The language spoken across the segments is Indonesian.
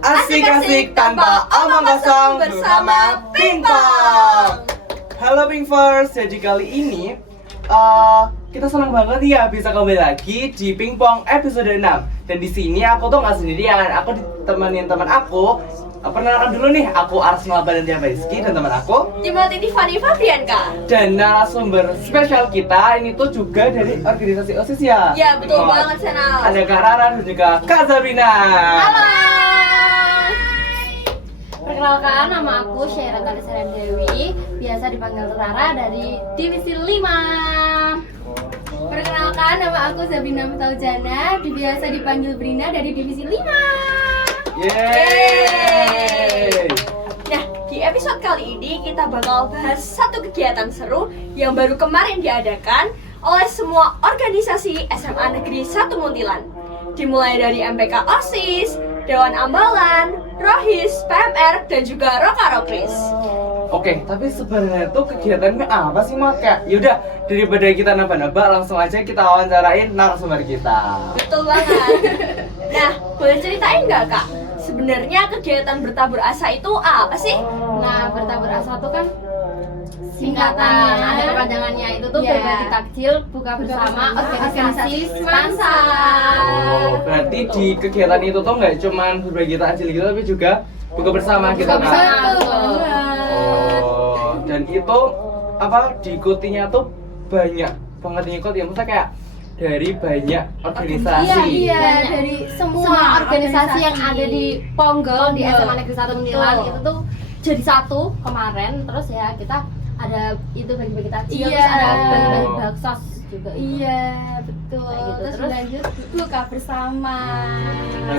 Asik-asik tanpa omong kosong bersama Pingpong. Halo Pingpers, jadi kali ini kita senang banget ya bisa kembali lagi di Pingpong episode 6. Dan di sini aku tuh nggak sendirian, aku ditemenin teman aku. Perkenalkan dulu nih, aku Arsnal Badantia Rizky dan teman aku Timothy Tiffany Fabrianka. dan narasumber spesial kita ini tuh juga dari organisasi OSIS ya. Ya betul banget Senal. Ada Kak Rara dan juga Kak Sabrina. Halo. Perkenalkan, nama aku Syaira Tarisaran Dewi, biasa dipanggil Rara dari Divisi 5. Perkenalkan nama aku Sabrina Mutaujana, biasa dipanggil Brina dari Divisi 5. Yeay. Nah, di episode kali ini kita bakal bahas satu kegiatan seru yang baru kemarin diadakan oleh semua organisasi SMA Negeri 1 Muntilan. Dimulai dari MPK OSIS, Dewan Ambalan, Rohis, PMR, dan juga Rokarokris. Oke, tapi sebenarnya tuh kegiatannya apa sih Mak? Kayak yaudah, daripada kita nambah-nambah langsung aja kita wawancarain narasumber kita. Betul banget. Nah, boleh ceritain nggak Kak? Sebenarnya kegiatan bertabur asa itu apa sih? Nah, bertabur asa itu kan Singkatannya. singkatan, ada kepanjangannya itu tuh Iya. berbagi takjil buka bersama organisasi Semansa. Oh, berarti di kegiatan itu tuh nggak cuman berbagi takjil gitu tapi juga buka bersama gitu Buka kan? bersama. Oh, dan itu apa diikutinya tuh banyak banget yang ikut ya, maksudnya kayak dari banyak organisasi. Iya, dari semua organisasi yang ada di Ponggol di Ponggol. SMA Negeri 1 Muntilan Betul. itu tuh jadi satu kemarin. Terus ya kita ada itu bagi-bagi takjil, Iya. terus ada bagi-bagi baksos juga. Iya, betul. Kayak gitu. Terus Terus lanjut buka bersama.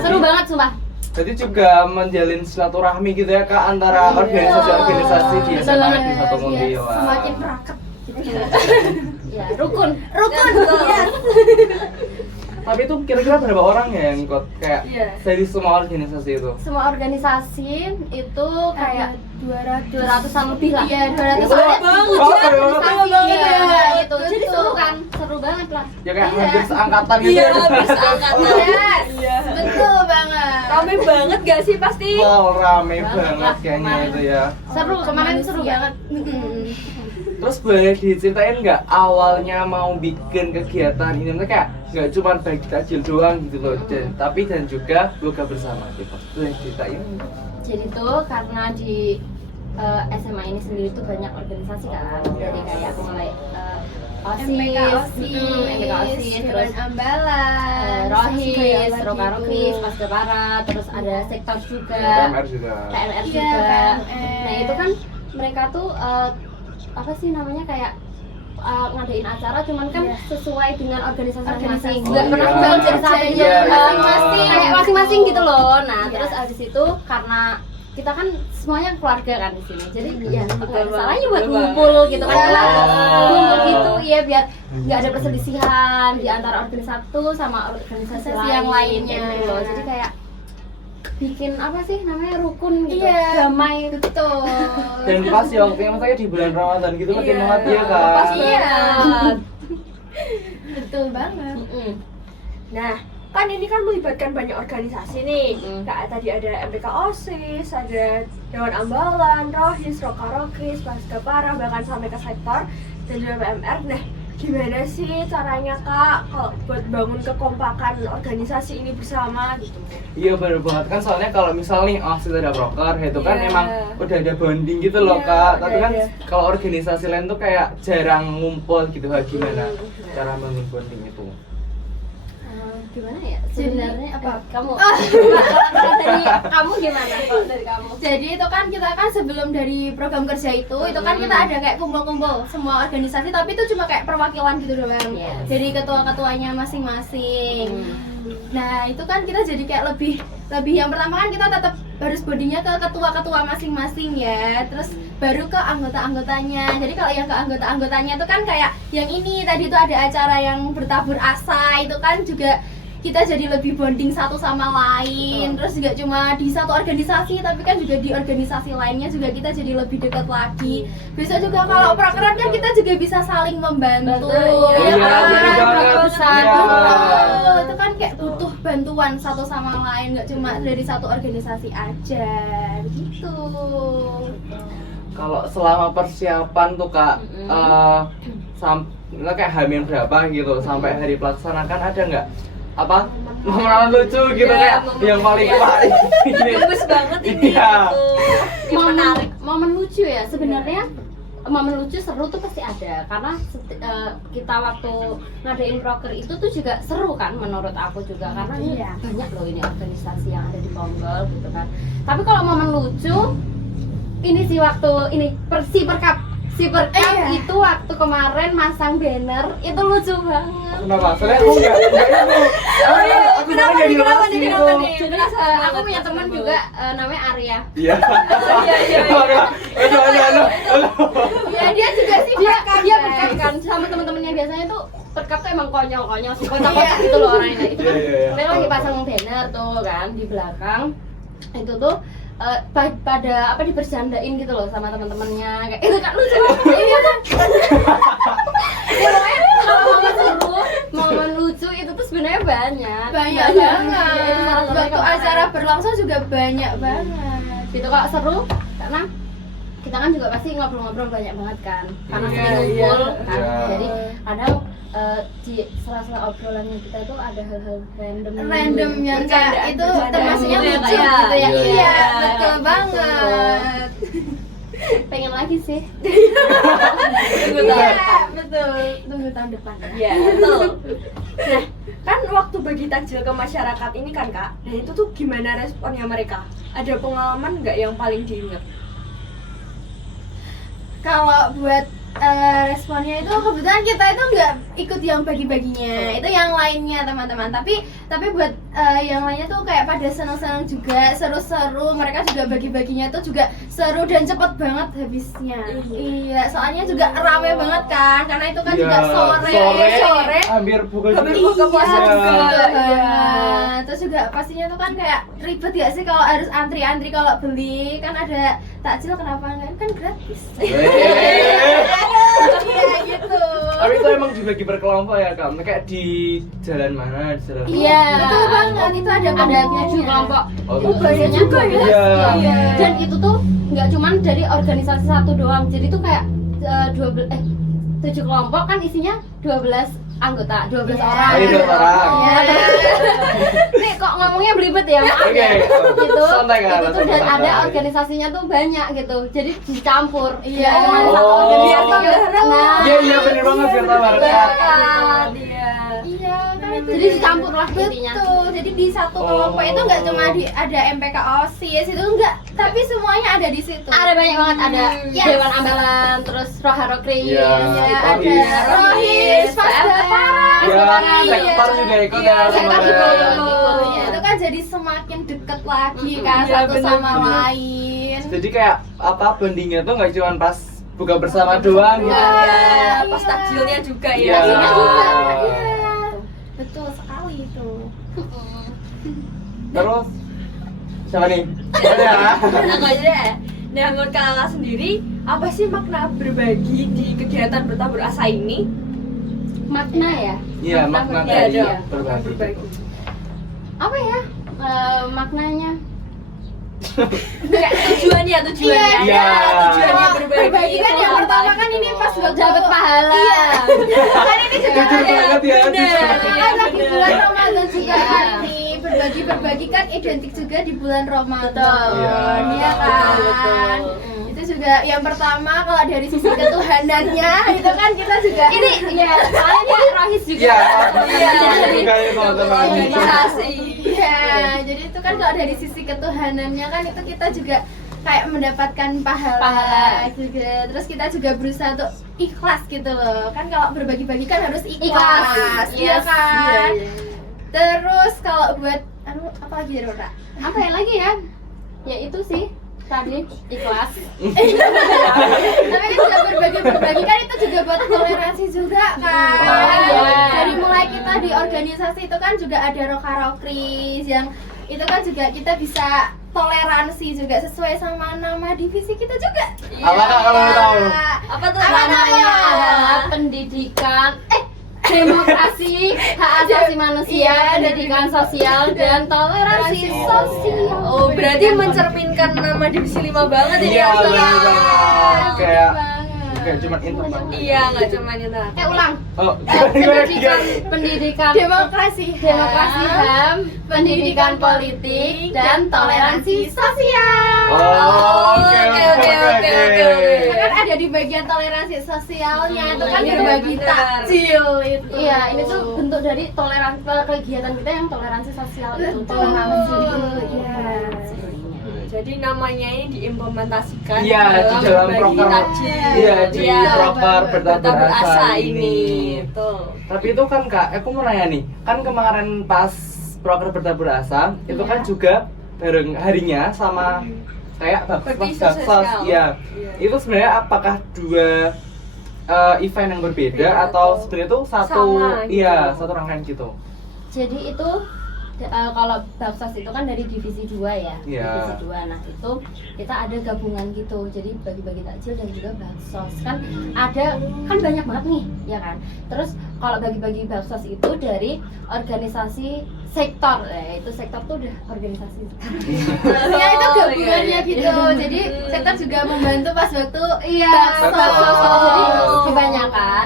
Seru banget sumpah. Jadi juga menjalin silaturahmi gitu ya Kak antara Iya. organisasi-organisasi di Betul SMA banget. Negeri 1 Iya, Muntilan. semakin raket. Ya, rukun. Rukun. Iya. Tapi itu kira-kira berapa orang ya yang ikut kayak Iya. dari semua organisasi itu? Semua organisasi itu kayak 200-an lebih lah. Iya, 200 Oh, soalnya banget. Oh, keren banget. Organisasi, Iya, iya, itu. betul. Jadi seru kan? Seru banget lah. Ya kayak Iya. hampir seangkatan gitu Iya, ya. habis angkatan. Iya. Iya. Betul banget. Rame banget gak sih pasti? Wow, rame Banget banget lah, kayaknya kemarin. itu ya. Seru, kemarin seru Manusia. banget. Terus boleh diceritain nggak awalnya mau bikin kegiatan ini? Maksudnya kayak nggak cuma bagi takjil doang gitu loh, dan juga buka bersama gitu. Boleh ceritain? Jadi tuh karena di SMA ini sendiri tuh banyak organisasi kan. Jadi kayak mulai MPK MPK OSIS, terus Ambalan, Rohis, Rokarokris, Paskebara, terus ada sektor juga, PMR juga. PMR Iya, juga. PMR. Nah itu kan mereka tuh apa sih namanya kayak ngadain acara, cuman kan Iya. sesuai dengan organisasi Organisasi. masing-masing. Nggak Oh, pernah iya. jual jadi satu Iya, gitu, iya. masing-masing, kayak masing-masing gitu loh. Nah Iya. terus abis itu karena kita kan semuanya keluarga kan di sini, jadi ya nggak ada Betul salahnya banget, buat betul ngumpul gitu kan, banget. ngumpul gitu ya biar nggak ada perselisihan di antara organisasi satu sama organisasi lain yang lainnya. gitu loh. Jadi kayak bikin apa sih namanya rukun gitu, Iya. damai. Betul. Dan pas ya waktunya maksudnya di bulan Ramadan gitu makin Iya. banget ya kan. Pas iya. Betul banget. Mm-mm. Nah, kan ini kan melibatkan banyak organisasi nih. Mm. Tadi ada MPK OSIS, ada Dewan Ambalan, Rohis, Rokarokris, Paskebara, bahkan sampai ke sektor dan juga PMR. Nah, gimana sih caranya Kak kalau buat bangun kekompakan organisasi ini bersama gitu? Iya bener banget kan, soalnya kalau misal nih OSIS ada proker itu kan Iya. emang udah ada bonding gitu loh Iya, Kak. udah Tapi kan ada. kalau organisasi lain tuh kayak jarang ngumpul gitu. Gimana cara bangun bonding itu? Gimana ya sebenarnya apa kamu Ah. kalau dari kamu gimana kalau dari kamu? Jadi itu kan kita kan sebelum dari program kerja itu kan kita ada kayak kumpul-kumpul semua organisasi, tapi itu cuma kayak perwakilan gitu doang. Yes. Dari ketua-ketuanya masing-masing. Nah, itu kan kita jadi kayak lebih yang pertama kan kita tetap harus bodinya ke ketua-ketua masing-masing ya. Terus baru ke anggota-anggotanya. Jadi kalau yang ke anggota-anggotanya itu kan kayak yang ini tadi itu ada acara yang bertabur asa itu kan juga kita jadi lebih bonding satu sama lain. Terus nggak cuma di satu organisasi, tapi kan juga di organisasi lainnya juga kita jadi lebih dekat lagi. Bisa juga kalau program kan kita juga bisa saling membantu. Iya, kan? bener banget. Besar. Iya. Betul. Itu kan kayak butuh bantuan satu sama lain, nggak cuma dari satu organisasi aja gitu. Kalau selama persiapan tuh Kak, kayak hamil berapa gitu sampai hari pelaksanakan ada nggak apa momen lucu gitu Iya, kayak momen yang paling lucu. wah ini. Gemes banget ini Iya. gitu. Yang menarik. Momen lucu ya sebenarnya. Momen lucu seru tuh pasti ada karena kita waktu ngadain proker itu tuh juga seru kan menurut aku juga karena ini banyak loh ini organisasi yang ada di Ponggol gitu kan. Tapi kalau momen lucu ini sih waktu ini Perkap itu waktu kemarin masang banner itu lucu banget. Kenapa? Soalnya aku nggak itu. Aku Kenapa nggak nih? Kenapa nih? di Kenapa lokasi nih? itu. Jadi aku punya teman juga namanya Arya. Iya. Iya. Ya dia juga sih Dia perkap perkap kan sama teman-temannya biasanya tuh perkap tuh emang konyol-konyol sih kocak-kocak gitu loh orangnya. Itu kan Iya. mereka lagi pasang banner tuh kan di belakang. Itu tuh pada dibercandain gitu loh sama teman-temannya kayak itu kan lucu banget iya kan ya pokoknya kalau momen lucu itu tuh sebenarnya banyak banget. Ya, itu salah satunya Waktu kemarin. acara berlangsung juga banyak banget. Gitu kok seru karena kita kan juga pasti ngobrol-ngobrol banyak banget kan karena Iya, sering ngumpul iya. kan Iya. jadi kadang di sela-sela obrolannya kita itu ada hal-hal random Yang kayak itu termasuknya Gitu ya, lucu Kak, ya. gitu ya. Iya, Iya, iya. betul banget. pengen lagi sih Tunggu Iya, tahun. betul. Tunggu tahun depan ya. Iya, betul. Nah, kan waktu bagi takjil ke masyarakat ini kan Kak, nah itu tuh gimana responnya mereka? Ada pengalaman nggak yang paling diingat? Kalau buat responnya itu kebetulan kita itu nggak ikut yang bagi-baginya, itu yang lainnya teman-teman. Tapi buat yang lainnya tuh kayak pada senang-senang juga, seru-seru. Mereka juga bagi-baginya tuh juga seru dan cepet banget habisnya. Iya, soalnya juga rame banget kan, karena itu kan juga sore. Hampir pukul Hampir buka puasa Iya. juga. Iya. Terus juga pastinya tuh kan kayak ribet ya sih kalau harus antri-antri kalau beli, kan ada takjil kenapa enggak, kan gratis. Iya gitu. Tapi itu emang dibagi per kelompok ya Kak? Kayak di jalan mana? Di jalan Iya, betul banget. Itu ada ada pembagiannya. 7 kelompok. Oh, Itu banyak biasanya juga ya? 12. Iya. Iya. Dan itu tuh nggak cuman dari organisasi satu doang. Jadi tuh kayak 7 kelompok kan isinya 12 anggota, 12 Iya. orang. Ayo 12 orang. Iya. Nih kok ngomongnya belibet ya, maaf Oke, ya. Gitu. santai, Kak, Itu tuh dan santai. ada organisasinya tuh banyak gitu. Jadi dicampur. Iya. Nggak cuman satu Oh. organisasi. Biar tambah Nah, Iya bener banget biar tambah dekat. Dekat, iya. Iya, kan itu. Jadi dicampur lah intinya. Betul. Jadi di satu kelompok itu nggak cuma ada MPK OSIS itu enggak, tapi semuanya ada di situ. ada banyak banget, ada Yes. Dewan Ambalan, terus Roharokri, Iya. Ya, ada Rohis. Rohis, Pasdaparan. Ya, sektor juga ikut Iya, ya sektor teman-teman. juga Betul. Ya, itu kan jadi semakin deket lagi kan Iya, satu bener, sama bener. lain. Jadi kayak apa bondingnya tuh nggak cuma pas buka bersama doang gitu. Iya, pas Iya. takjilnya juga Iya. ya. Takjilnya juga. Ah. Iya. Betul sekali itu. Terus siapa nih? Ya. Nah, aja deh. Nah, menurut Kakak sendiri, apa sih makna berbagi di kegiatan bertabur asa ini? makna ya. Iya, makna berbagi dari ya. berbagi. Apa ya maknanya? Kayak tujuannya. Iya. Tujuannya Kalau berbagi. berbagi kan yang pertama kan ini pas waktu Dapat pahala. Iya. Kan ini juga Jujur banget ya. kan lagi bulan Ramadan juga Iya. kan nih. Berbagi kan identik juga di bulan Ramadan. Iya. Iya kan. Betul. Itu juga yang pertama kalau dari sisi ketuhanannya itu kan kita juga Ini ya, soalnya ini Rohis juga. Iya. Iya. Juga ya teman-teman. Organisasi. Iya, jadi itu kan kalau dari sisi ketuhanannya kan itu kita juga kayak mendapatkan pahala Pahala. juga. Terus kita juga berusaha untuk ikhlas gitu loh. Kan kalau berbagi-bagi kan harus Ikhlas. ikhlas, iya Yes. kan? Iya. Terus kalau buat apa lagi ya, Rora? Apa ya lagi ya? Ya itu sih tadi ikhlas. Tapi kan juga berbagi kan itu juga buat toleransi juga kan. Oh, iya. Dari mulai kita di organisasi itu kan juga ada Rokarokris yang itu kan juga kita bisa toleransi juga sesuai sama nama divisi kita juga. Apa Kak kalau mau tahu? Apa tuh Namanya adalah pendidikan demokrasi, hak asasi manusia, pendidikan sosial dan toleransi sosial. Oh, berarti mencerminkan nama divisi 5 banget ini. Iya, langsung. benar banget. Kayak banget. cuma intern banget. Iya, nggak cuma itu. Ulang. Oh, Pendidikan Demokrasi, HAM, pendidikan politik dan toleransi sosial. Oh, oke. Kan ada di bagian toleransi sosialnya itu kan Iya, berbagi benar. takjil itu. Iya, ini tuh bentuk dari toleransi kegiatan kita yang toleransi sosial itu. Iya. Jadi namanya ini diimplementasikan Iya, di dalam bagi proker. takjil. Iya, di proker bertabur asa ini. ini. Tuh. Tapi itu kan Kak, aku mau nanya nih. Kan kemarin pas proker bertabur asa, itu kan juga bareng harinya sama kayak Bakti baksos. sosial. Iya. Iya. Itu sebenarnya apakah dua event yang berbeda Beda atau atau sebenarnya itu satu sama gitu? iya, satu rangkaian gitu. Jadi itu kalau baksos itu kan dari divisi 2 ya. Iya. Divisi 2. Nah, itu kita ada gabungan gitu. Jadi bagi-bagi takjil dan juga baksos. Kan ada kan banyak banget nih, ya kan? Terus kalau bagi-bagi baksos itu dari organisasi sektor. Itu sektor tuh udah organisasi. Ya itu gabungannya iya. gitu. Jadi sektor juga membantu pas waktu Iya, baksos. jadi kebanyakan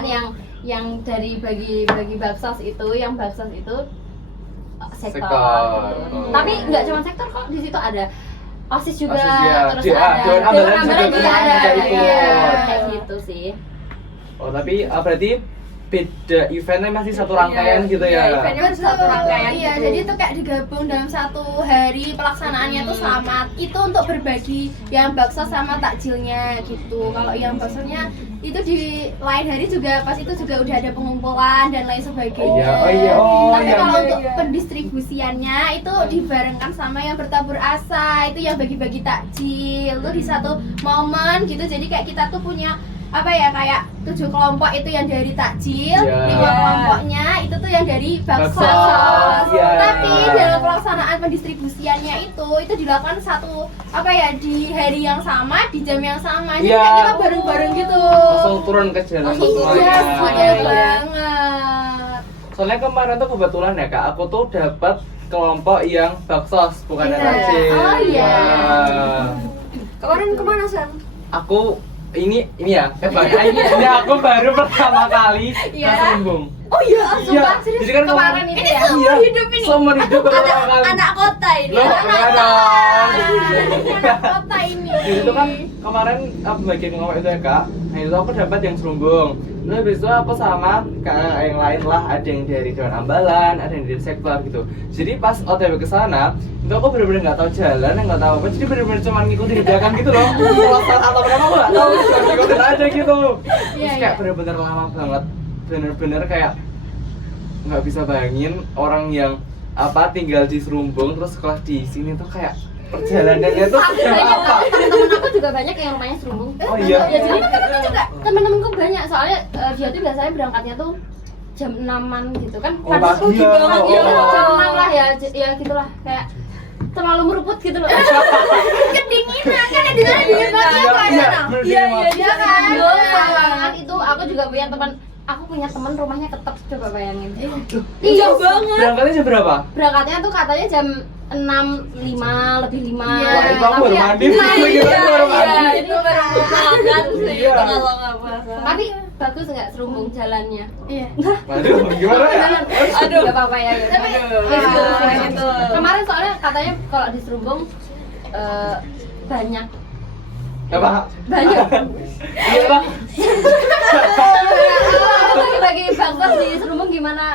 yang dari bagi baksos itu, yang baksos itu sektor. Sektor. Tapi nggak cuma sektor kok, di situ ada OSIS juga, OSIS, ya. terus Dewan ada Ambalan Ambalan juga juga ada, ikut. iya, kayak gitu sih. Oh, tapi berarti beda eventnya masih satu rangkaian gitu ya? Iya, eventnya masih satu rangkaian. Iya, gitu. jadi itu kayak digabung dalam satu hari pelaksanaannya tuh sama. Itu untuk berbagi yang bakso sama takjilnya gitu. Kalau yang baksonya itu di lain hari juga pas itu juga udah ada pengumpulan dan lain sebagainya. Tapi iya. kalau untuk Iya. pendistribusiannya itu dibarengkan sama yang bertabur asa, itu yang bagi-bagi takjil tuh di satu momen gitu. Jadi kayak kita tuh punya apa ya, kayak 7 kelompok itu yang dari takjil, Iya. 5 kelompoknya itu tuh yang dari bakso. Bakso, iya. Tapi dalam pelaksanaan pendistribusiannya itu dilakukan satu apa ya, di hari yang sama, di jam yang sama. Jadi Iya. kayak kita bareng-bareng gitu. Langsung turun ke jalan Iya, semuanya. betul banget. Soalnya kemarin tuh kebetulan ya Kak, aku tuh dapat kelompok yang baksos, bukan yang Iya. takjil. Oh, iya. Kemarin kemana San? Aku ini ya, ini aku baru pertama kali ke Iya. Serumbung. Oh iya, Iya, sumpah serius. jadi kan Kemarin itu ya. Iya, hidup ini. seumur hidup pertama kali. Anak kota ini. Loh, anak enggak kota. dong. Anak kota ini. Jadi itu kan kemarin aku bagian ngomong itu ya Kak. Nah itu aku dapat yang Serumbung. Terus habis itu aku sama Kak yang lain lah, ada yang dari Dewan Ambalan, ada yang dari sektor gitu. Jadi pas OTW ke sana, itu aku bener-bener nggak tahu jalan, nggak tahu apa. Jadi bener-bener cuma ngikutin di belakang gitu loh. Pelosot atau berapa aku nggak tahu, cuma ngikutin aja gitu. Terus Iya, kayak iya. bener-bener lama banget, bener-bener kayak nggak bisa bayangin orang yang tinggal di Serumbung terus sekolah di sini tuh kayak perjalanannya tuh kayak apa? Temen-temen aku juga banyak yang rumahnya Serumbung. Oh iya. Ya jadi temen-temenku banyak, soalnya dia tuh biasanya berangkatnya tuh jam 6-an gitu kan. Oh, pagi ya. banget Iya, ya. jam 6 lah ya gitulah, kayak terlalu meruput gitu loh. Kedinginan kan yang di sana dingin banget ya Pak Iya, Sana. bener Iya banget. iya kan. Banget itu aku juga punya teman rumahnya ketep, coba bayangin. Iya banget. Berangkatnya jam berapa? Berangkatnya tuh katanya jam 6.05 lebih 5. Iya. Wah, itu aku baru mandi. Iya, Baru mandi. iya, itu baru makan sih Iya. itu kalau nggak puasa. Tapi bagus nggak Serumbung jalannya? Iya. Waduh, gimana ya? Aduh. Nggak apa-apa ya. Tapi Itu. Kemarin soalnya katanya kalau di Serumbung banyak Apa? banyak Iya Pak. bagi bakso di Serumbung gimana?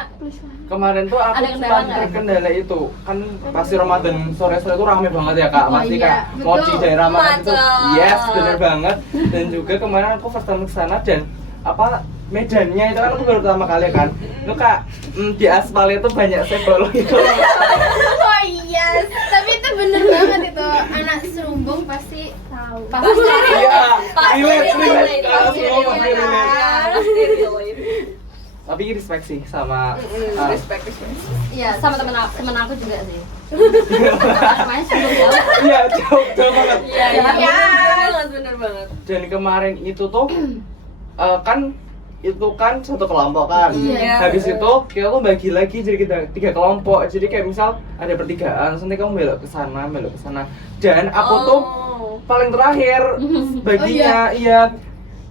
Kemarin tuh aku Ada cuma kendala nggak? terkendala itu kan pasti Ramadan sore-sore itu rame banget ya Kak, Oh, pasti iya, kayak mau di betul. daerah mana itu. Macet. Yes, bener banget. Dan juga kemarin aku first time kesana dan medannya itu kan aku baru pertama kali kan. Itu Kak, di aspal itu banyak sebol gitu. oh iya, tapi itu bener banget itu. Anak Serumbung pasti tahu. Pasti. Iya, Pasti relate, relate, relate. Kalau pasti semua pasti relate. relate. Pasti relate. tapi respect sih sama Respect. Iya, sama temen aku juga sih. Namanya sebelum jauh. Iya, jauh banget. Iya, bener banget. Dan kemarin itu tuh kan itu kan satu kelompok kan. Iya. Habis itu kita tuh bagi lagi jadi kita 3 kelompok. Jadi kayak misal ada pertigaan, terus nanti kamu belok ke sana. Dan aku tuh paling terakhir baginya, iya.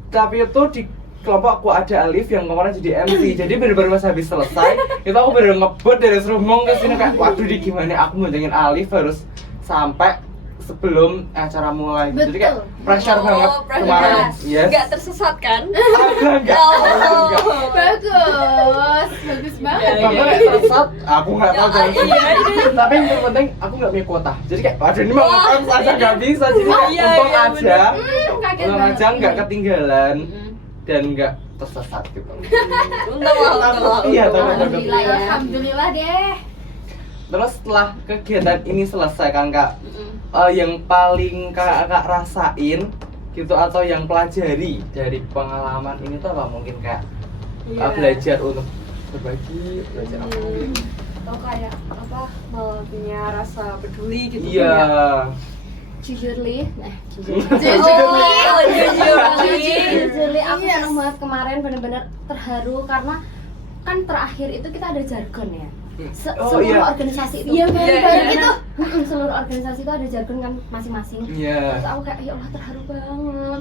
Tapi itu di kelompok aku ada Alif yang kemarin jadi MC. Jadi bener-bener pas habis selesai, itu aku bener ngebut dari Serumong ke sini kayak waduh di gimana aku menjengin Alif harus sampai sebelum acara mulai. Jadi kayak pressure banget kemarin. Yes. Gak tersesat kan? Enggak. Bagus banget. Bahkan kayak tersesat, aku nggak tahu jalan sendiri. Tapi yang penting aku nggak punya kuota. Jadi kayak waduh ini mau ngetem saja nggak bisa. Jadi untung aja, untung aja nggak ketinggalan dan nggak tersesat gitu. Untung. Iya, Alhamdulillah ya. Alhamdulillah deh. Terus setelah kegiatan ini selesai kan kak, yang paling kakak rasain gitu atau yang pelajari dari pengalaman ini tuh apa? Mungkin kayak belajar untuk berbagi, belajar apa mungkin? Atau kayak apa, malah punya rasa peduli gitu. Iya. Jujurly, Jujurly. aku seneng banget kemarin, bener-bener terharu karena kan terakhir itu kita ada jargon ya. Seluruh organisasi itu, bareng itu. Seluruh organisasi itu ada jargon kan masing-masing. Iya. Terus aku kayak ya Allah terharu banget.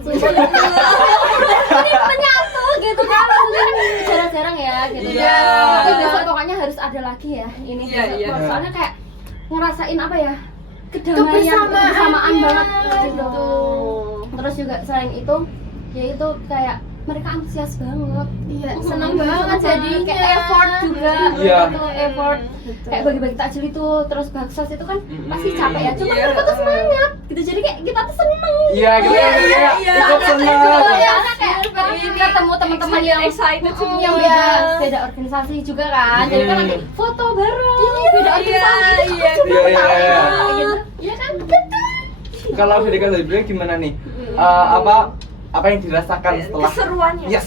Ini menyatu gitu kan, maksudnya kan jarang-jarang ya gitu. Iya. Tapi besok pokoknya harus ada lagi ya. Ini Iya, besok. iya. Soalnya kayak ngerasain apa ya? Kedamaian, kebersamaan banget gitu. Terus juga selain itu, yaitu kayak mereka antusias banget. Iya, seneng banget jadinya. Kayak effort juga. Iya. Gitu, effort. Kayak bagi-bagi takjil itu, terus baksos itu kan pasti capek ya. Cuma Iya. mereka tuh semangat. Gitu, jadi kayak kita tuh seneng. Iya, gitu kan iya. ikut senang. Karena kayak ketemu teman-teman yang excited semua. yang beda organisasi juga kan. Jadi kan nanti foto bareng, beda organisasi. Iya. Iya. Gitu. Iya kan? Kalau dari Kak Zabila gimana nih? Apa yang dirasakan setelah Keseruannya. Yes.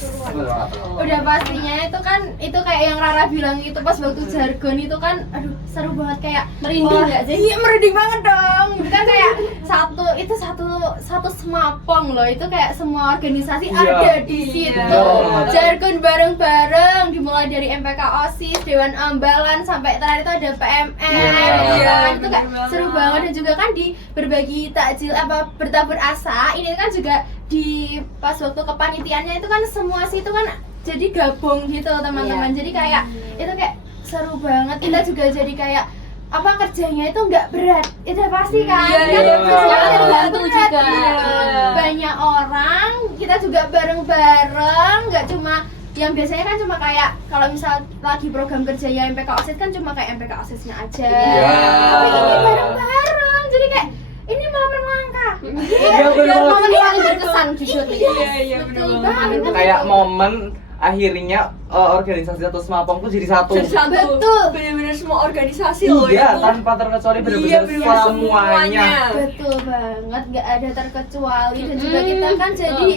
Udah pastinya itu kayak yang Rara bilang itu pas waktu jargon itu kan aduh seru banget kayak Merinding nggak sih? Iya merinding banget dong. Kan kayak satu semapong loh, itu kayak semua organisasi Iya. ada di situ. Iya. Jargon bareng-bareng dimulai dari MPK OSIS, Dewan Ambalan sampai terakhir itu ada PMR. Iya. Itu kayak seru banget dan juga kan di berbagi takjil bertabur asa ini kan juga di pas waktu kepanitiaannya itu kan semua situ kan jadi gabung gitu teman-teman. Jadi kayak itu kayak seru banget. Kita juga jadi kayak kerjanya itu nggak berat, itu pasti kan. Iya. Terbantu juga. Banyak orang, kita juga bareng-bareng, nggak cuma yang biasanya kan cuma kayak kalau misal lagi program kerja ya MPK OSIS kan cuma kayak MPK OSIS-nya aja. Iya. Tapi ini bareng-bareng, jadi kayak ini momen langka. Iya, bener. Momen paling berkesan jujur nih. Iya, Betul bener banget. Kayak momen akhirnya organisasi atau semapong tuh jadi satu. Betul. Bener-bener semua organisasi loh Iya, itu. tanpa terkecuali Iya, benar-benar bener-bener semuanya. Betul banget, nggak ada terkecuali dan juga kita kan jadi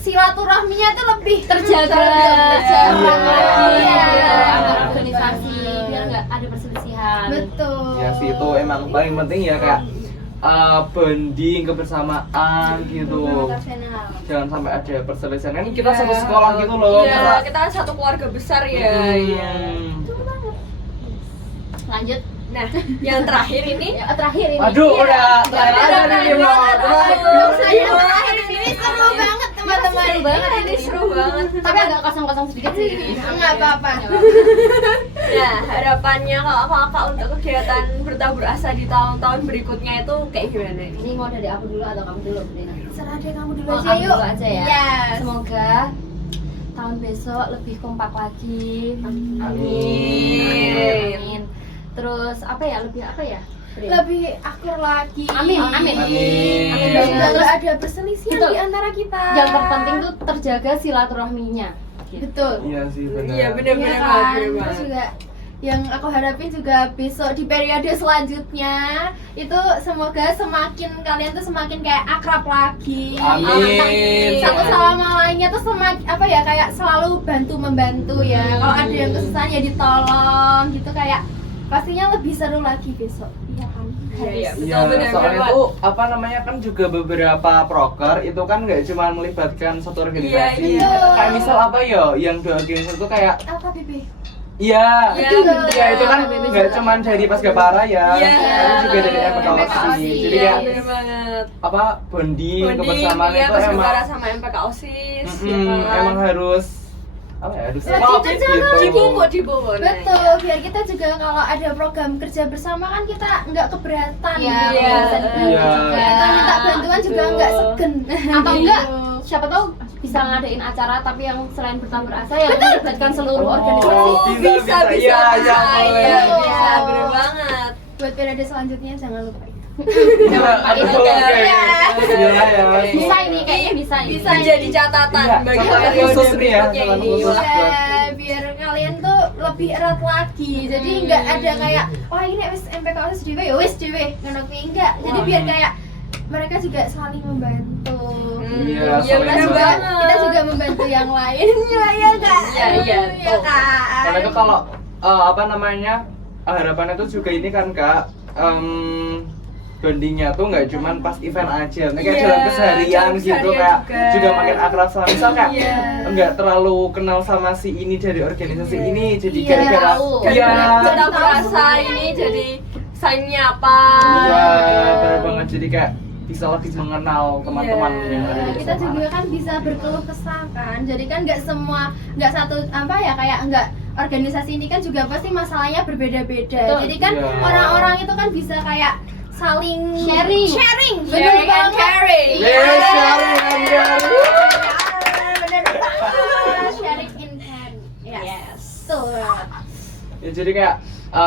silaturahminya tuh lebih Terjaga lagi ya. antar organisasi biar nggak ada perselisihan. Betul. Ya sih itu emang paling penting ya kayak bonding, kebersamaan gitu. Jangan sampai ada perselisihan. Kan kita satu sekolah gitu loh. Iya, kita satu keluarga besar ya. Iya. Lanjut. Nah, yang terakhir ini Ya, terakhir ini. Aduh, udah terakhir aja nih mau. Terakhir ini seru banget teman-teman. Seru banget ini seru banget. Tapi agak kosong-kosong sedikit sih ini. Nggak apa-apa. Nah, harapannya kakak untuk kegiatan bertabur asa di tahun-tahun berikutnya itu kayak gimana nih? Ini mau dari aku dulu atau kamu dulu? Serah deh kamu dulu Oh, aja aku yuk. dulu aja ya. Yes. Semoga tahun besok lebih kompak lagi. Amin. Amin. Terus lebih apa ya? Lebih akur lagi. Amin. Amin. Dan juga nggak ada perselisihan Betul. di antara kita. Yang terpenting tuh terjaga silaturahminya. Gitu. Betul. Iya sih benar. Iya, bener-bener Iya banget, kan? bener Terus banget. juga yang aku harapin juga besok di periode selanjutnya itu semoga semakin kalian tuh semakin kayak akrab lagi. Amin. Satu sama lainnya tuh semakin apa ya, kayak selalu bantu membantu ya. Kalau ada yang kesusahan ya ditolong gitu, kayak pastinya lebih seru lagi besok. Iya kan? Iya, Iya, benar soalnya banget. itu apa namanya kan juga beberapa proker itu kan nggak cuma melibatkan satu organisasi. Iya, Kayak misal apa ya, yang dua organisasi itu kayak LKPP. iya, Iya, iya itu kan nggak cuma dari Pasgapara ya, Iya. tapi juga dari MPKOSI. MPKOSI. Jadi Iya, kayak bener banget. apa bonding kebersamaan iya, itu Pasgapara emang sama MPK OSIS, emang harus apa ya, harus Lebih klop terjaga gitu. dibawa. Betul, biar kita juga kalau ada program kerja bersama kan kita nggak keberatan Iya, gitu. iya. Bisa dibantu Iya. juga. Kita minta bantuan juga Betul. nggak segen. Atau enggak, Gitu. siapa tahu bisa ngadain acara tapi yang selain bertambur asa yang melibatkan seluruh organisasi. Oh, bisa. Iya, iya, boleh. Iya, Betul. bisa, bener banget. Buat periode selanjutnya jangan lupa itu. Iya, Itu oke. ya. Iya ya. Bisa ini kayaknya bisa ini. Bisa jadi catatan Iya, bagi catatan periode khusus nih ya, berikutnya catatan ini. khusus. Ya, biar kalian tuh lebih erat lagi. Jadi nggak ada kayak wah ini wis MPKOSIS dhewe ya wis dhewe ngono kuwi enggak. Jadi biar kayak mereka juga saling membantu. Iya, Iya, saling bener membantu. banget. Kita juga membantu yang lain. Ya kak. Iya, iya, Ya tuh. kak. Karena itu kalau apa namanya harapannya tuh juga ini kan kak, bondingnya tuh nggak cuman pas event aja, tapi kayak Iya, dalam keseharian dalam gitu keseharian kayak juga. makin akrab sama misal kayak Iya. nggak terlalu kenal sama si ini dari organisasi Iya. ini, jadi Iya, gara-gara tahu. iya Kita merasa ini jadi saingnya apa. iya benar banget, jadi kayak bisa lebih mengenal teman-teman Iya. yang ada di Kita sana. juga kan bisa berkeluh kesah kan. Jadi kan nggak satu apa ya, kayak nggak organisasi ini kan juga pasti masalahnya berbeda-beda. Betul. Jadi kan Iya. orang-orang itu kan bisa kayak saling Sharing. bener Sharing and banget. caring. Yes, sharing and caring. Bener banget. Sharing in hand. Yes. Tuh. Ya, jadi kayak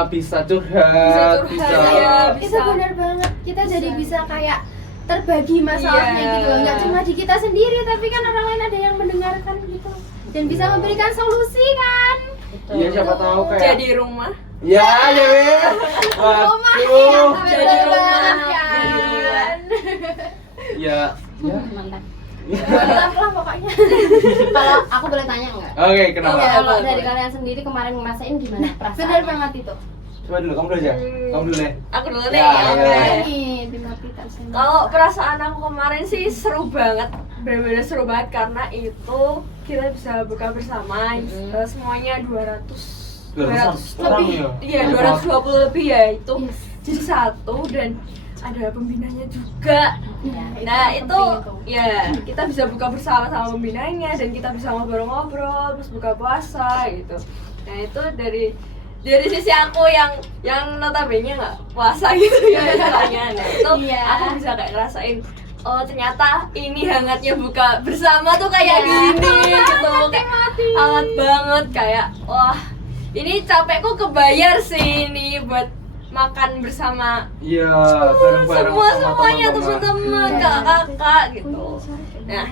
bisa curhat, Bisa curhat, ya. Itu Bisa. benar banget. Kita Bisa. jadi bisa kayak terbagi masalahnya Iya. gitu loh. Nggak cuma di kita sendiri, tapi kan orang lain ada yang mendengarkan gitu. Dan bisa memberikan solusi kan. Iya siapa tahu kayak Jadi rumah. ya ya weh. Rumah Waduh. Jadi bener rumah. banget Jadi kan. Ya ya. Mantap. Mantap lah pokoknya. Kalau aku boleh tanya nggak? Oke, kenapa? Iya. Kalau boleh, dari boleh. kalian sendiri kemarin ngerasain gimana perasaan? Bener banget itu. Coba dulu, kamu dulu aja. Kamu dulu deh. Aku dulu deh. Ya, ya. oke. Oke. Ini tim Lapitan Seni. Kalau perasaan aku kemarin sih seru banget, benar-benar seru banget karena itu kita bisa buka bersama, semuanya 200 orang lebih, ya? iya 220 lebih ya itu Yes. jadi satu dan ada pembinanya juga. Iya. Nah yang itu penting ya kita bisa buka bersama sama pembinanya dan kita bisa ngobrol-ngobrol terus buka puasa gitu. Nah itu dari sisi aku yang notabene nggak puasa gitu ya caranya. Nah itu Iya. aku bisa kayak ngerasain oh ternyata ini hangatnya buka bersama tuh kayak gini gitu, kayak hangat banget kayak wah ini capekku kebayar sih ini buat makan bersama Iya, bareng-bareng semua sama semuanya teman-teman. teman-teman Iya. kakak-kakak gitu. Nah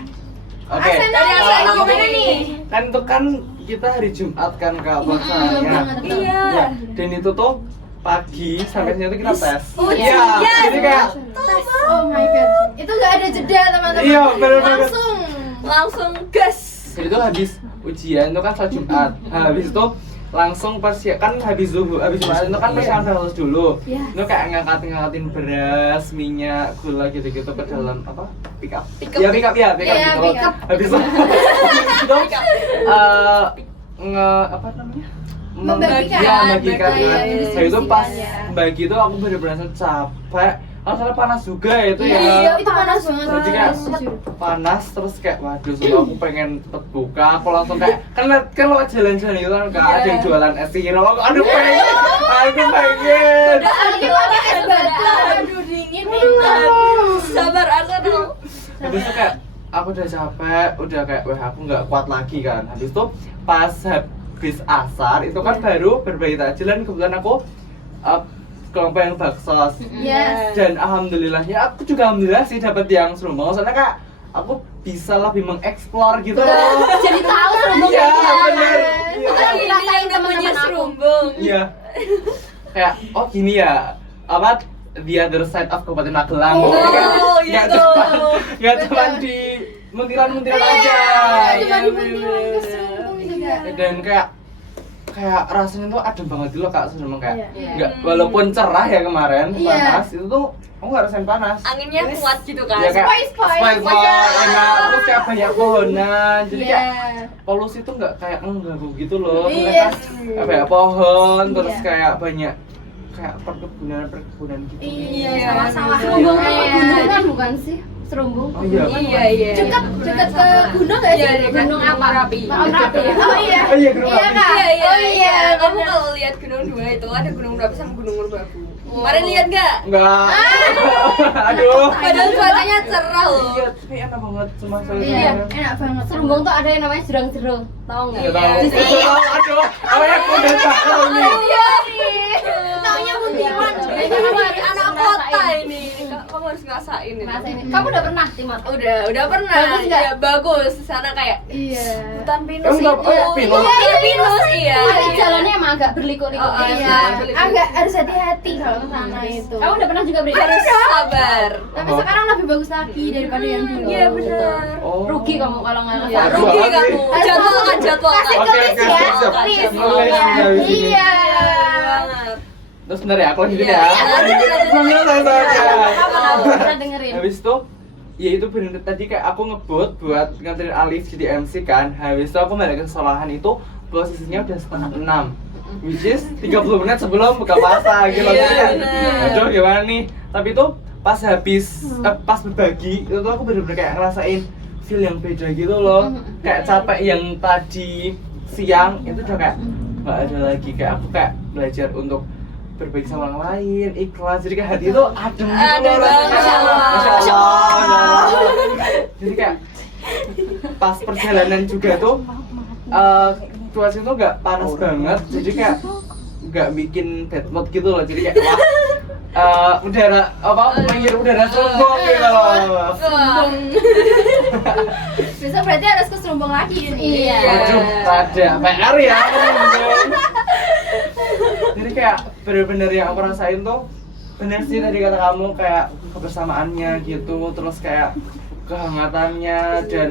Oke. Asena dari nih, Asena gimana nih? nih? Kan itu kan kita hari Jumat kan Kak pelaksanaannya. banget. Iya. Ya, dan itu tuh pagi sampai sini tuh kita tes. Oh, Iya. iya. Jadi kayak Oh my god. Itu nggak ada jeda teman-teman. Iya, bener banget. langsung gas. jadi itu habis ujian itu kan saat Jumat. Habis itu langsung pas ya kan habis Jumat itu kan persiapan harus dulu. Iya. Itu kayak ngangkatin beras, minyak, gula gitu-gitu ke dalam apa? Pick up. Pick up. Ya pick up Iya, gitu. pick up. Habis itu apa namanya? Membagikan. Ya, membagikan. Iya, Nah itu pas mendistribusikan, ya. bagi itu aku bener-bener capek. Soalnya panas juga itu ya. Iya, itu panas banget. Jadi kayak Jujur. panas terus kayak waduh sumpah aku pengen cepet buka, aku langsung kayak kan kalau jalan-jalan itu kan Kak, ada yang jualan es sirup, aduh pengen. Apalagi pakai es batu. Aduh dingin nih. Sabar Arsenal. Habis itu kayak aku udah capek, udah kayak wah aku nggak kuat lagi kan. Habis itu pas habis asar itu kan baru berbagi takjil dan kebetulan aku kelompok yang baksos. Yes. Dan alhamdulillahnya aku juga alhamdulillah sih dapat yang seru banget soalnya kak aku bisa lebih mengeksplor gitu loh. Jadi tahu Iya, bener. Itu kan dirasain Udah punya serumbung. Iya. Kayak oh gini ya. Apa the other side of Kabupaten Magelang. Oh, Jadi kan gitu. nggak cuma di mentiran-mentiran aja. Cuma di Buntilan ke Serumbung juga. Dan kayak rasanya tuh adem banget dulu Kak Serumbung kayak Iya. nggak walaupun cerah ya kemarin Iya. panas itu tuh aku nggak rasain panas. Anginnya kuat gitu kan. Ya kayak Spice. enak terus kayak banyak pohonan jadi Iya. kayak polusi tuh nggak kayak mengganggu gitu loh. Iya. Kayak banyak pohon terus Iya. kayak banyak kayak perkebunan gitu. Iya, sama-sama. Serumbung tuh Iya. gunung kan bukan sih? Serumbung. Oh iya. Iya. Dekat ke gunung nggak sih? Iya, dekat Gunung apa? Merapi. Merapi ya? Oh iya. Oh iya, Gunung Iya, Merapi. Kak. Iya. Oh iya. Kamu kalau lihat gunung dua itu ada gunung Merapi sama gunung Merbabu. Kemarin lihat nggak? Enggak. Aduh. Padahal cuacanya cerah loh. Iya, tapi enak banget cuma saya. Iya, enak banget. Serumbung tuh ada yang namanya jurang-jerung, tahu nggak? Enggak tahu. Iya. Aduh, aku udah tahu nih. Iya. Taunya Buntilan. Ini anak kota ini. Kamu harus ngerasain itu. Rasain. Kamu udah pernah Timot? Udah pernah. Bagus nggak? Iya, bagus. Di sana kayak Iya. hutan pinus Enggak, itu. oh ya, pinus. Iya, pinus iya. Tapi jalannya emang agak berliku-liku. Oh, gitu. Iya, agak harus hati-hati kalau ke sana itu. Kamu udah pernah juga beri? Harus sabar. Tapi sekarang lebih bagus lagi daripada yang dulu. Iya benar. Oh. Rugi kamu kalau nggak Ya, kesana. rugi Oke. kamu. Jadwalkan. Kasih Oke, tulis oke, ya, siap. please. Nulis Iya. dari sini. Iya. Banget. Terus bentar ya, aku lanjutin Iya, ya. iya, lanjut. Lanjut, Kamu pernah dengerin? Habis itu ya itu bener tadi kayak aku ngebut buat nganterin Alif jadi MC kan. Habis itu aku balik ke sekolahan itu posisinya udah 5:30. Which is 30 menit sebelum buka puasa gitu. Iya, Kan. bener. Aduh gimana nih? Tapi itu pas habis pas berbagi itu tuh aku bener-bener kayak ngerasain feel yang beda gitu loh. Kayak capek yang tadi siang itu udah kayak nggak ada lagi, kayak aku kayak belajar untuk berbagi sama orang lain, ikhlas, jadi kayak hati itu adem gitu Adem loh banget. rasanya. Masya Allah. Jadi kayak pas perjalanan juga tuh cuaca itu nggak panas banget, jadi kayak nggak bikin bad mood gitu loh, jadi kayak wah udara menghirap udara Serumbung gitu loh. Wah. Besok berarti harus ke Serumbung lagi ini. Iya. Waduh, ada PR ya. Jadi kayak bener-bener yang aku rasain tuh bener sih tadi kata kamu, kayak kebersamaannya gitu, terus kayak kehangatannya dan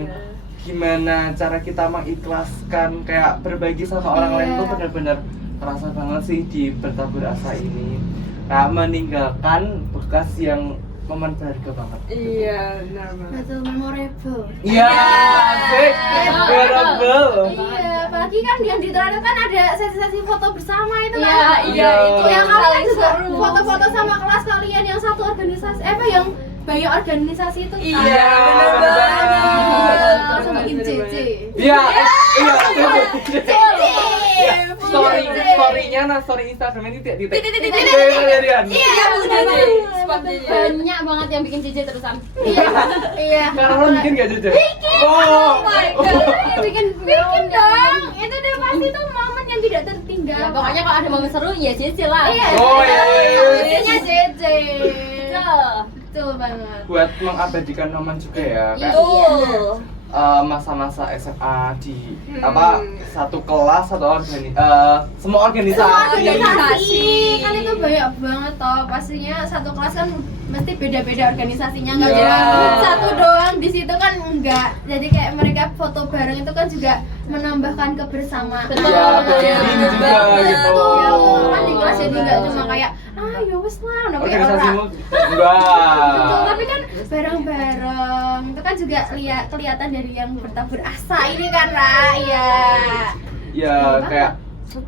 gimana cara kita mengikhlaskan kayak berbagi sama orang lain tuh bener-bener terasa banget sih di Bertabur Asa ini. Kayak meninggalkan bekas yang momen berharga banget. Iya, benar banget. Betul, memorable. Iya, asik, memorable. Iya, apalagi kan yang di terakhir kan ada sesi-sesi foto bersama itu Iya, kan. iya, itu Yang kalian paling juga seru. foto-foto sama kelas kalian yang satu organisasi, yang banyak organisasi itu. Iya, benar banget. Langsung bikin CC. Iya, iya. Iya, Story-nya, story Instagramnya titik. Iya, benar deh. Spot dia. Banyak banget yang bikin JJ terusan. Iya. Karena lo bikin gak Jajan? Oh my God. Bikin dong. Itu udah pasti tuh momen yang tidak tertinggal. Ya, pokoknya kalau ada momen seru ya JJ lah. Iya. Oh, iya, iya. Biasanya JJ. Betul. Betul banget. buat mengabadikan momen juga ya, kayak Betul. masa-masa SMA di Hmm. satu kelas atau semua organisasi. Organisasi. Kan itu banyak banget toh. Pastinya satu kelas kan mesti beda-beda organisasinya, nggak Iya. cuma satu doang di situ kan enggak. Jadi kayak mereka foto bareng itu kan juga menambahkan kebersamaan. Betul. Iya, bonding Iya, juga bener gitu. Betul. Kan di kelas jadi nggak cuma kayak ya wes lah, udah kayak Organisasimu orang. Betul, enggak. tapi kan bareng-bareng itu kan juga kelihatan dari yang bertabur asa ini kan, Ra. Iya. Ya kayak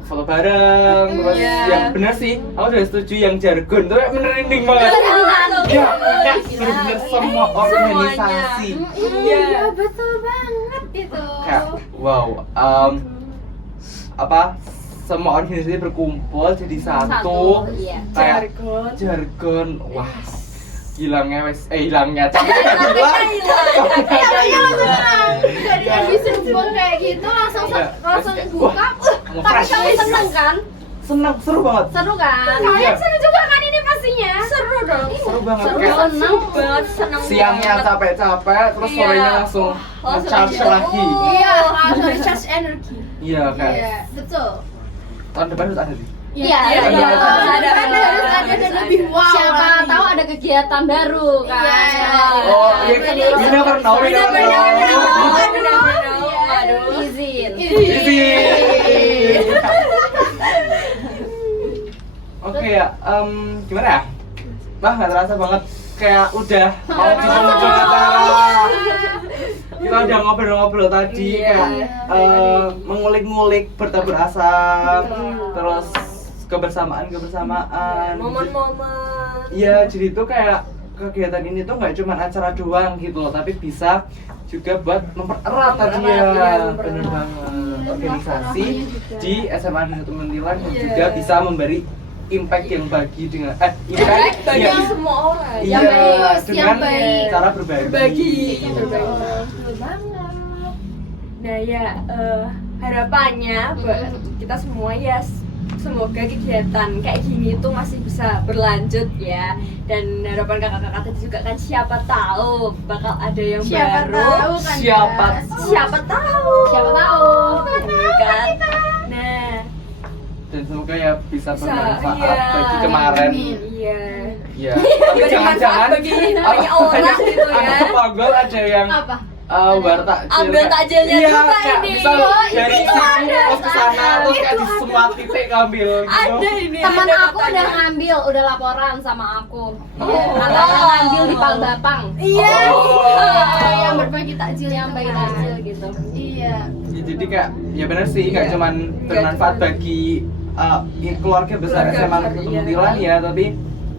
foto bareng, terus Iya. yang bener sih, aku udah setuju yang jargon tuh kayak merinding banget. Iya, kayak bener-bener semua organisasi. Iya, betul banget itu. Kayak wow, semua organisasi berkumpul jadi satu. Iya. Kayak jargon, wah hilangnya capek Dari Serumbung kayak gitu langsung Iya. langsung Wah, buka. mau Tapi fresh. kamu seneng kan? Seneng, seru banget. Seru kan? Iya. Kalian seneng juga kan ini pastinya? Seru dong. Seru banget. Seru Kayak seneng. banget, seneng siangnya banget. capek-capek, terus Iya. sorenya langsung Langsung nge-charge lanjut. lagi. Oh. Iya, langsung recharge energi. Iya kayak Iya, betul. tahun depan harus ada sih. Iya, Iya, harus ada. harus ada dan lebih wow. Siapa lagi. tahu ada kegiatan baru kan. Iya. Oh, iya, we never know, we never know. Aduh. Izin. Easy. Oke ya, gimana ya? Wah, nggak terasa banget kayak udah mau di penghujung acara. Kita udah ngobrol-ngobrol tadi Iya. kayak mengulik-ngulik bertabur asap, terus kebersamaan. Momen-momen. Iya, jadi itu kayak kegiatan ini tuh nggak cuma acara doang gitu loh, tapi bisa juga buat mempererat tadi ya. Iya, Bener banget. Organisasi di SMA Negeri 1 Muntilan yang Iya. juga bisa memberi impact yang bagi dengan Impact bagi iya. semua orang. Iya, Yang baik, dengan yang baik. cara berbagi. Berbagi. Betul banget. Nah ya harapannya buat kita semua ya semoga kegiatan kayak gini tuh masih bisa berlanjut ya. Dan harapan kakak-kakak tadi juga kan siapa tahu bakal ada yang Siapa baru. tahu kan? Siapa Guys? Siapa tahu. Siapa tahu. Kan? Nah, Dan semoga ya bisa bermanfaat iya. bagi kemarin. Amin. iya. Iya. Tapi Bermanfaat jangan-jangan bagi banyak orang gitu ya. Ada ponggol, ada yang Apa? bar takjil. Ambil takjilnya iya, juga kayak ini. Misal Oh, dari itu sini ada. terus ke sana terus kayak di semua titik ngambil gitu. Ada ini. Teman ada aku katanya. udah ngambil, udah laporan sama aku. Oh. Katanya ngambil di Palbapang. Iya. Oh. Yang berbagi takjil Yang itu bayi kan. takjil gitu. Iya. Ya, jadi kayak ya benar sih nggak Iya. cuman bermanfaat bagi keluarga besar Keluarga SMA besar, Negeri iya. Muntilan ya, tapi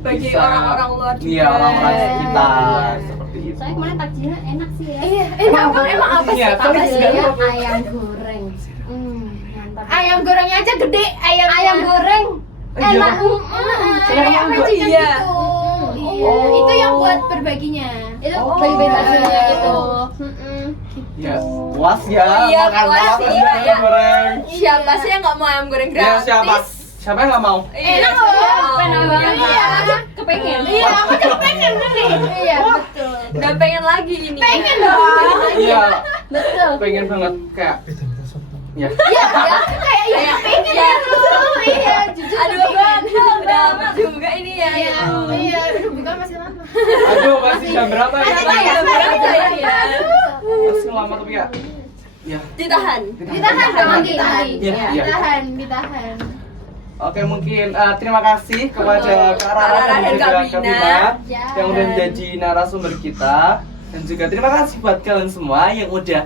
Bagi bisa- orang-orang luar juga. Iya, orang-orang Iya. sekitar seperti itu. Soalnya kemarin takjilnya enak sih ya. Iya, Emang emang apa iya, sih? kan Apa sih? segala- Takjilnya ayam goreng. Mantap. Ayam gorengnya aja gede, Ayam goreng. Iya. Enak. Ayam Iya. gitu. Iya. Oh. Itu yang buat berbaginya. Itu Oh. bayi-bayi takjilnya gitu. Ya, puas ya Oh, iya, makan puas apa sih, sih iya. ayam goreng. Siapa sih yang nggak mau ayam goreng Ya gratis? siapa? Siapa yang nggak mau? Iya, Enak siapa loh, yang mau? Pengen banget. Iya. Kepengen. Iya, aku juga pengen beli. Iya, betul. Udah pengen lagi ini. Pengen dong. Iya, Betul. pengen banget kayak. Ya. Iya, kayak iya pengen Iya. Iya, jujur. Aduh, betul. Udah lama juga ini ya. Iya, iya, aduh buka masih lama. Aduh, masih jam berapa ya? Apa ya? Berapa ya? Masih lama tapi ya. Ya. Ditahan. Ditahan dong, ditahan. Iya, iya. Ditahan. Oke, mungkin terima kasih kepada Kak Rara Rara dan dan juga Kak Kak Bina. Bina Ya. yang udah menjadi narasumber kita, dan juga terima kasih buat kalian semua yang udah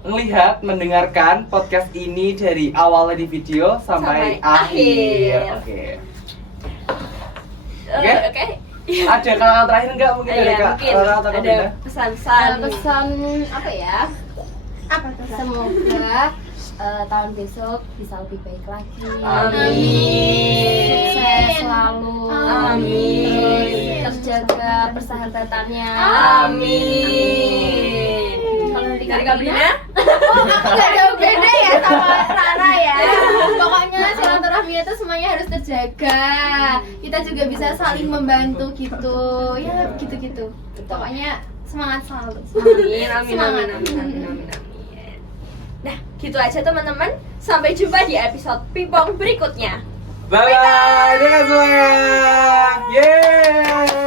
melihat, mendengarkan podcast ini dari awal di video sampai Sampai akhir. akhir. Oke. Oke. Ada kata terakhir nggak mungkin dari Iya, Kak mungkin Rara atau Kak ada Bina? pesan-pesan. Pesan apa ya? Apa tuh? Semoga tahun besok bisa lebih baik lagi. Amin. Sukses selalu. Amin. Terus terjaga persahabatannya. Amin. Kalau dari Dari Kak Kak Bina? Oh, nggak jauh beda ya sama Rara ya. Pokoknya silaturahminya itu semuanya harus terjaga. Kita juga bisa saling membantu gitu. Ya, gitu-gitu. Pokoknya semangat selalu. Amin, amin, Semangat. amin, amin, amin, amin. Nah, gitu aja teman-teman. Sampai jumpa di episode pingpong berikutnya. Bye bye, dadah semuanya. Yeay.